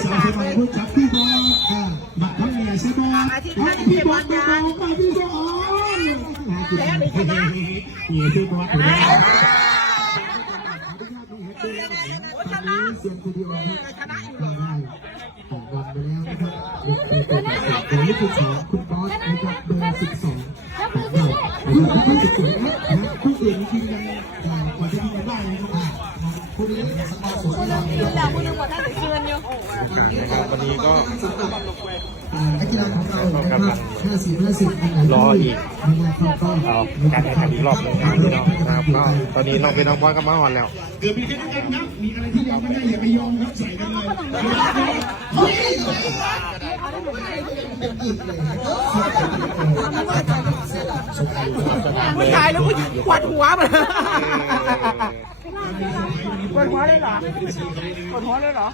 ใช่ไหมพูดจับพี่บอลอ่าบัตรทั้งเนี่ยใช่ไหมพี่บอลพี่บอลมาพี่บอลแล้วนี่ชนะนี่พี่บอลอยู่แล้วเสียงทีเดียวชนะอยู่ได้ออกวันไปแล้วนะครับเด็กเด็กเด็กเด็กที่สองคุณบอสนะครับเบอร์สิ กว่าจะยิงกันได้นะครับผู้นี้สกอร์สูงคนนึงยืนแล้วคนนึงหมดตั้งแต่คืนอยู่วันนี้ก็นักกีฬาของเรานะครับ50 50รออีกรับก็เอาการแข่งขันอีกรอบหนึงนะครับก็ตอนนี้น้องพี่น้องบอลก็มาหอนแล้วเกิดมีแค่นั้นเองครับมีอะไรที่ยอมไม่ได้อย่าไปยอมครับใส่กันเลย ผู้ชายแล้วผู้หญิงปวดหัวมันปวดหัวเลยเหรอปวดหัวเลยเหรอ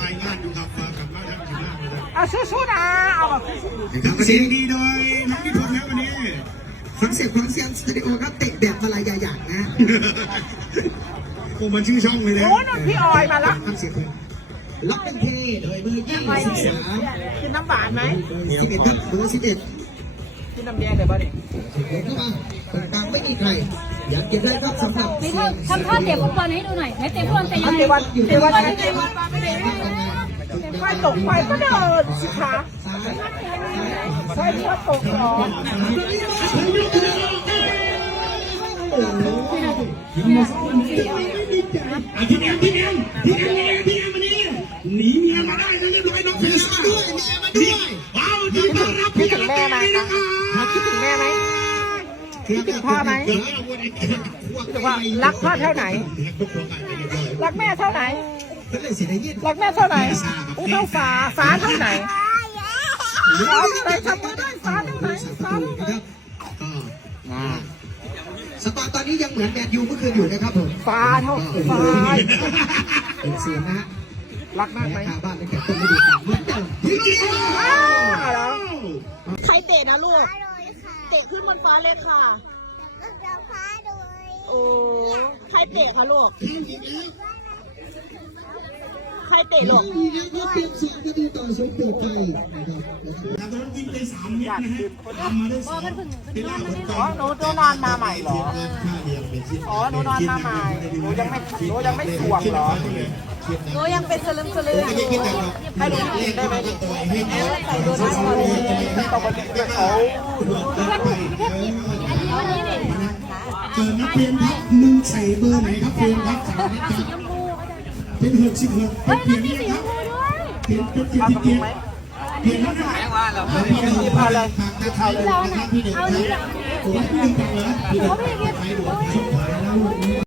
รายงานอยู่กับฝากกับมาครับถึงหน้าเลยเอาสู้ๆนะเอาแบบนะครับเสียงดีโดยน้องนิพนธ์ครับวันนี้ฟังเสียงฟังเสียงสตูดิโอครับเตะแบบมาลายาหยางนะคงมันชื่อช่องเลยนะโอ้ยนั่นพี่ออยมาแล้วทำเสียงเลยล็อกเป็นเทโดยเบอร์ยี่สิบสามกินน้ำหวานไหมสิบเอ็ดครับเบอร์สิบเอ็ด กินน้ำแดงเดี๋ยวบ้าดิเดินเข้ามาตรงกลางไม่มีใครอยากเก็บได้ครับสำหรับนี่เขาทำท่าเตะฟุตบอลให้ดูหน่อยให้เตะฟุตบอลเป็นยังไงเตะวันเตะวันเตะเตะฟุวัตนบอลไม่ได้ไฟตกไฟก็เดินสิคะไฟที่ว่าตกเหรออะพี่แอมพี่แอมพี่แอมพี่แอมพี่แอมวันนี้หนีเมียมาได้แล้วเรียบร้อยน้องเฟสด้วยเมียมาด้วยว้าวดีต้อนรับ คิ พี่ ดถึงแม่ไหม นะค คิดถึงแม่ไหม คิดถึงพ่อไหมคิดถึงว่ารักพ่อเท่าไหน รักแม่เท่าไหนก็เลยเสียดายยินรักแม่เท่าไหนอู้เท่าฟ้าฟ้าเท่าไหนฟ้าเท่าไหนทำมือด้วยฟ้าเท่าไหนฟ้าเท่าไหนนะครับก็สตอร์ตอนนี้ยังเหมือนแมนยูเมื่อคืนอยู่นะครับผมฟ้าเท่าฟ้าเป็นเสียงนะรักมากไหมแม่คาบ้านในแข่งต้นฤดูกาลเหมือนเดิมจริงๆอ้าวแล้วใครเตะนะลูก เตะขึ้นบนฟ้าเลยค่ะโอ้ใครเตะคะลูกใครเตะลูกมีแล้วก็เปลี่ยนเสียงก็ดีต่อสมเกิดใจนะครับนะครับโดนยิงไปสามเมตรนะฮะทำมาได้สองเป็นล่าคนอ๋อหนูหนูนอนมาใหม่เหรออ๋อหนูนอนมาใหม่หนูยังไม่หนูยังไม่สวงเหรอหนูยังเป็นสลึมสลืออยู่ให้หนูกินได้ไหมใส่โดนัทก่อนเลยตบมันเป็นเขาเกิดนักเรียนครับมึงใส่เบอร์ไหนครับเรียนครับสามนัดครับ เป็นหกสิบหกเป็นเพียงนี้ครับเพียงเป็นเพียงที่เพียงเพียงนั้นนะพี่พาเลยพาเลยพี่เด็กครับผมว่าพี่เด็กจังเลยพี่เด็กไปดูช่องขวาแล้ว